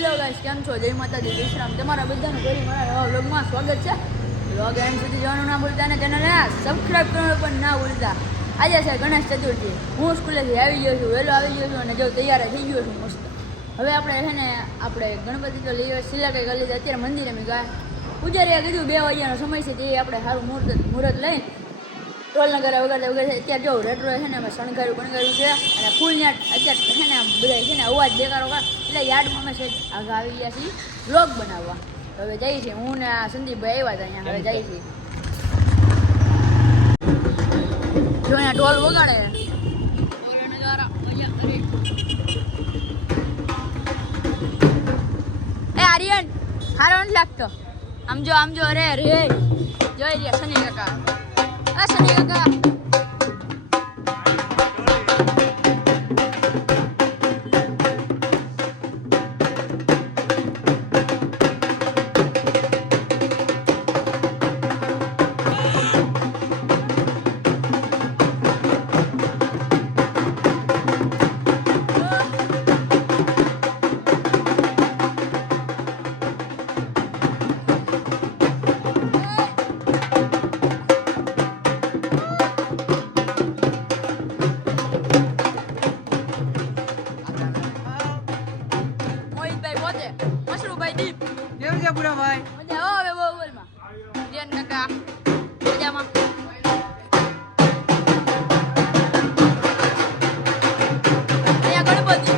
Hello guys, કેમ છો? જય માતાજી, જય શ્રી રામ. તમારા બધાનું ફરી મારા વ્લોગમાં સ્વાગત છે. વ્લોગ એમ સુધી જવાનું ના ભૂલતા અને ચેનલને સબસ્ક્રાઈબ કરવાનું પણ ના ભૂલતા. આજે છે ગણેશ ચતુર્થી. હું સ્કૂલેથી આવી ગયો છું, વહેલો આવી ગયો છું અને જો તૈયાર થઈ ગયો છું મસ્ત. હવે આપણે છે ને ગણપતિ તો લઈએ સિલા કંઈ કરી લીધા. અત્યારે મંદિરે મેં ગયા પૂજારીએ કીધું 2 વાગ્યાનો સમય છે તે આપણે સારું મુહૂર્ત લઈને ટોલનગર વગર અત્યારે જો રેટ્રો છે ને અમે શણગાર્યું છે અને ફૂલ યાદ અત્યારે છે ને બધા છે ને અવાજ બેકારો એટલે યાર્ડમાં અમે આગળ આવી ગયા છીએ બ્લોગ બનાવવા. હવે જઈએ છીએ, હું ને આ સંદીપભાઈ આવ્યા હતા અહીંયા. હવે જઈએ છીએ જો અહીંયા ઢોલ વગાડે એ આર્યન સારો નથી લાગતો. આમ જો અરે જોઈ લે સની કાકા. સની કાકા પૂરા ભાઈ મજા આવે બહુ બોલમાં જયન કાકા મજામાં. અહીંયા ગણપતિ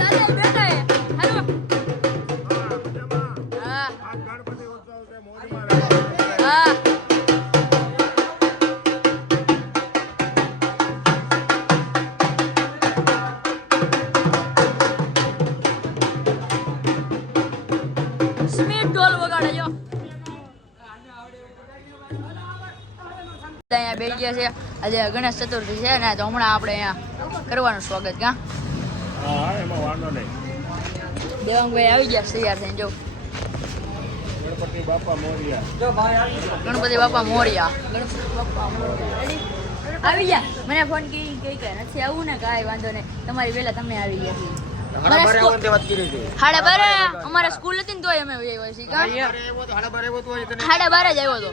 દાદા બેઠા હે. હાલો હા હા સ્મીટ ઢોલ વગાડે જો. અહીંયા બેસી ગયા છે. આજે ગણેશ ચતુર્થી છે ને તો હમણાં આપણે અહીંયા કરવાનું સ્વાગત. કા એમાં વાંધો નહીં. દેવાંગભાઈ આવી ગયા તૈયાર થઈને જો. ગણપતિ બાપા મોરિયા. ગણપતિ બાપા મોરિયા. આવી ગયા. મને ફોન કરી કે નથી આવું ને કાંઈ વાંધો નહીં, તમારી પહેલા તમે આવી ગયા છીએ. અમારે સ્કૂલ હતી ને તોય અમે આવ્યા છીએ. 12:30 જ આવ્યો હતો.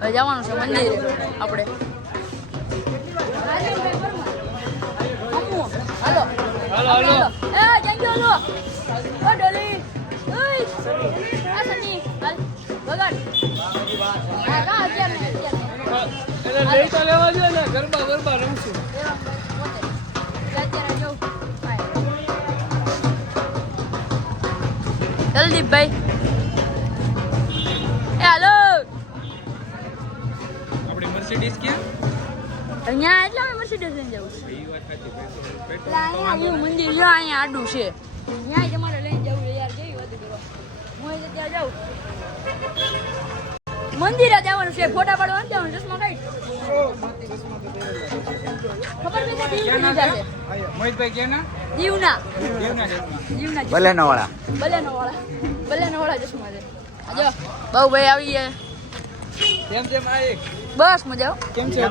હવે જવાનું છે મંદિરે આપણે. હાલો હાલો એ જંગી હાલો ઓ ડોલી ઓય આ સની હાલ વગાડ આ કા અત્યારે એટલે લઈ તો લેવા દે ને, ગરબા રમશું. અત્યારે જો જલ્દીભાઈ એ હાલો. મર્સિડીઝ ક્યાં? અહીંયા એટલે અમે મર્સિડીઝ લઈને જવું છે. અહીંયા આવ્યું મંદિર જો અહીંયા આડું છે, ત્યાં તમારે લઈને જવું યાર. કેવી વાત કરો, હું ત્યાં જાઉં મંદિરે જવાનું છે, ફોટા પાડવા જવાનું. ચશ્મા કાઢ ખબર નથી લીધા છે. મોહિતભાઈ કેના જીવના દેવના જીવના બલેનો વાળા બલેનો વાળા ચશ્મા છે આજો બહુ ભાઈ આવી ગયા કેમ છે માઈ બસ મજા કેમ છે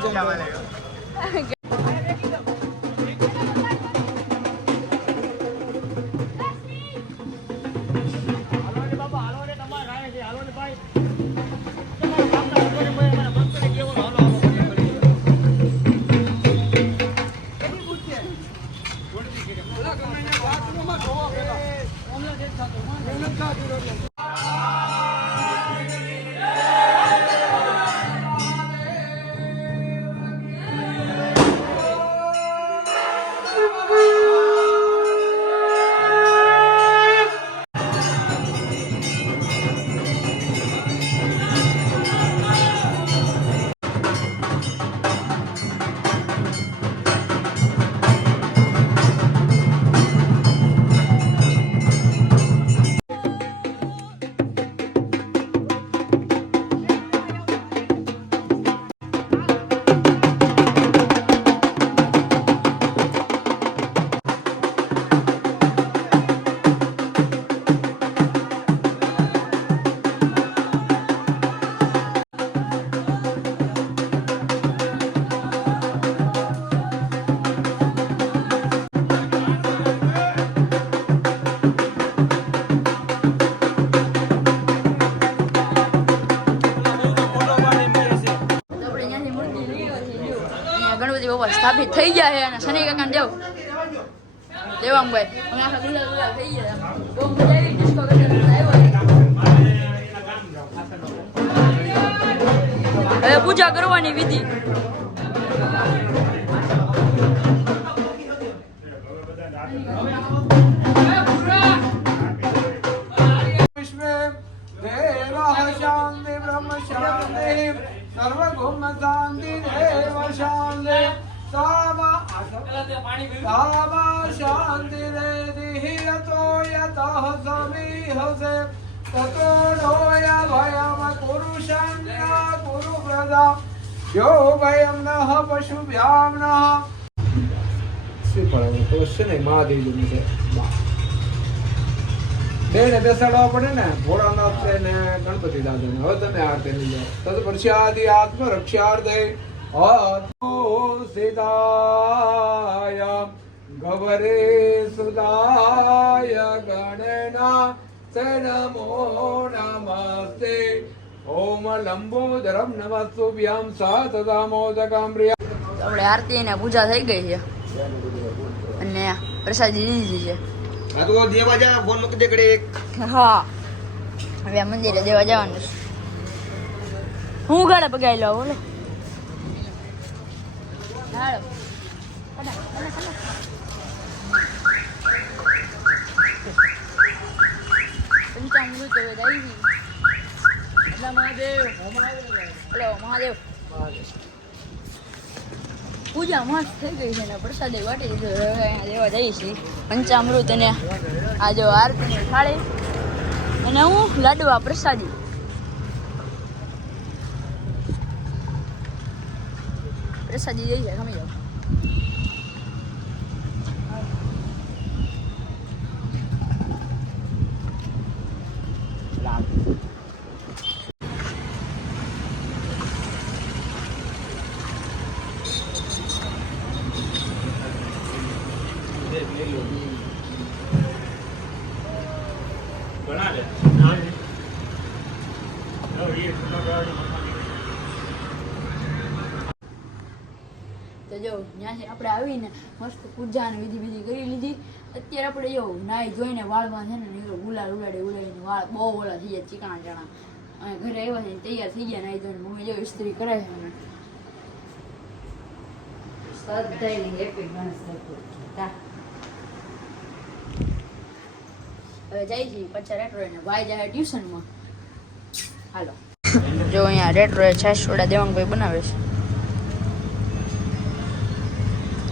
ગણપતિ બાપા સ્થાપિત થઈ ગયા છે અને શનિ કાકાને દેવ દેવાંગભાઈ અમે આખા ગુલાલ થઈ ગયા બહુ મજા આવી ડિસ્કો હવે પૂજા કરવાની વિધિ શાંતિ બ્રહ્મ શાંતિ સર્વભૌમ શાંતિ દેવ શાંતિ સામા શાંતિ રે દિહિયતો યતઃ સમિહસે તતો ઢોય ભયમ પુરુષં ગુરુ પ્રદા જો ભયમ નઃ પશુભ્યામ નઃ શ્રી પડે તો છે ને મહાદેવજી છે બેને બેસાડવા પડે ને ભોળાનાથ ને ગણપતિ દાદા ને હવે તમે આરતી લઈ જાઓ તદ પ્રસાદી આત્મ રક્ષાર્થે સીતાય ગવરે સુદાય ગણના નમો નમસ્તે ઓમ લંબોદરમ નમસ્તુભ્યામ સતતા મોદકામ પ્રિયા આપણે આરતી અને પૂજા થઈ ગઈ છે અને પ્રસાદી લીધી છે આ તો દેવા જા ફોન મૂકી દે કડે એક હા હવે આ મંદિરે દેવા જવાનું છે હું ગાડે પગાઈ લો બોલો હાલો પંચામૃત હવે દઈ એટલે મહાદેવ હલો મહાદેવ પૂજા મસ્ત થઈ ગઈ છે ને પ્રસાદી વાટી દીધો હવે અહીંયા દેવા જઈએ છીએ પંચામૃત અને આ જો આરતીની થાળી અને હું લાડવા પ્રસાદી જઈ છે ખમી જાઓ તો જો ત્યાંથી આપણે આવીને મસ્ત પૂજા અને વિધિ કરી લીધી અત્યારે આપણે જો નાઈ જોઈને વાળમાં છે ને નીકળો ગુલાલ ઉડાડીને વાળ બહુ ઓલા થઈ ગયા ચીકણા ચણા અને ઘરે આવ્યા છે તૈયાર થઈ ગયા નાઈ જોઈને મમ્મી જો ઇસ્ત્રી કરે છે અને હવે જાય છે પાછા રેટ્રો ને ભાઈ જાય ટ્યુશનમાં હાલો જો અહીંયા રેટ્રો છાશ સોડા દેવાંગભાઈ બનાવે છે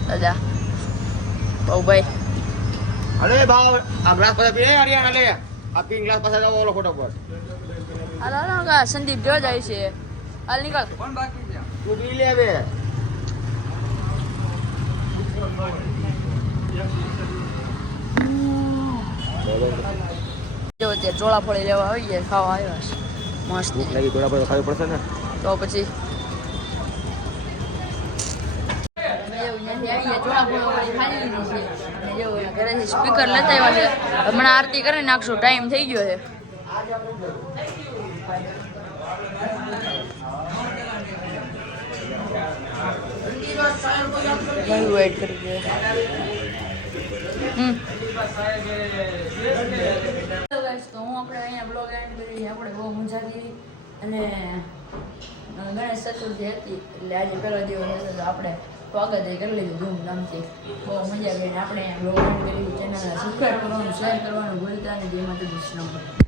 દાદા બહુ ભાઈ અરે ભાવ આ ગ્લાસ પાછા પીએ આર્યા લે આ પિંક ગ્લાસ પાછા જાવ ઓલો ફોટો પર હાલો હાલો સંદીપ જો જાય છે હાલ નીકળ કોણ બાકી છે તું પી લે હવે જો અત્યારે ચોળાફળી લેવા આવી ગયા ખાવા આવ્યા છે મસ્ત ભૂખ લાગી થોડા પર ખાવી પડશે ને. તો પછી સ્પીકર લેતા આવ્યા છે હમણાં આરતી કરી નાખશું ટાઈમ થઈ ગયો છે વેઇટ કરી દે તો હું આપણે અહીંયા બ્લોગ એન્ડ કરી આપણે બહુ મજા કરી અને ગણેશ ચતુર્થી હતી એટલે આજે પહેલો દિવસ હતો તો આપણે સ્વાગત કરી લીધું ધૂમધામથી બહુ મજા કરીને આપણે બ્લોગ એન્ડ કરી ચેનલને સબસ્ક્રાઈબ કરવાનું શેર કરવાનું ભૂલતા નહીં. જય માતાજી.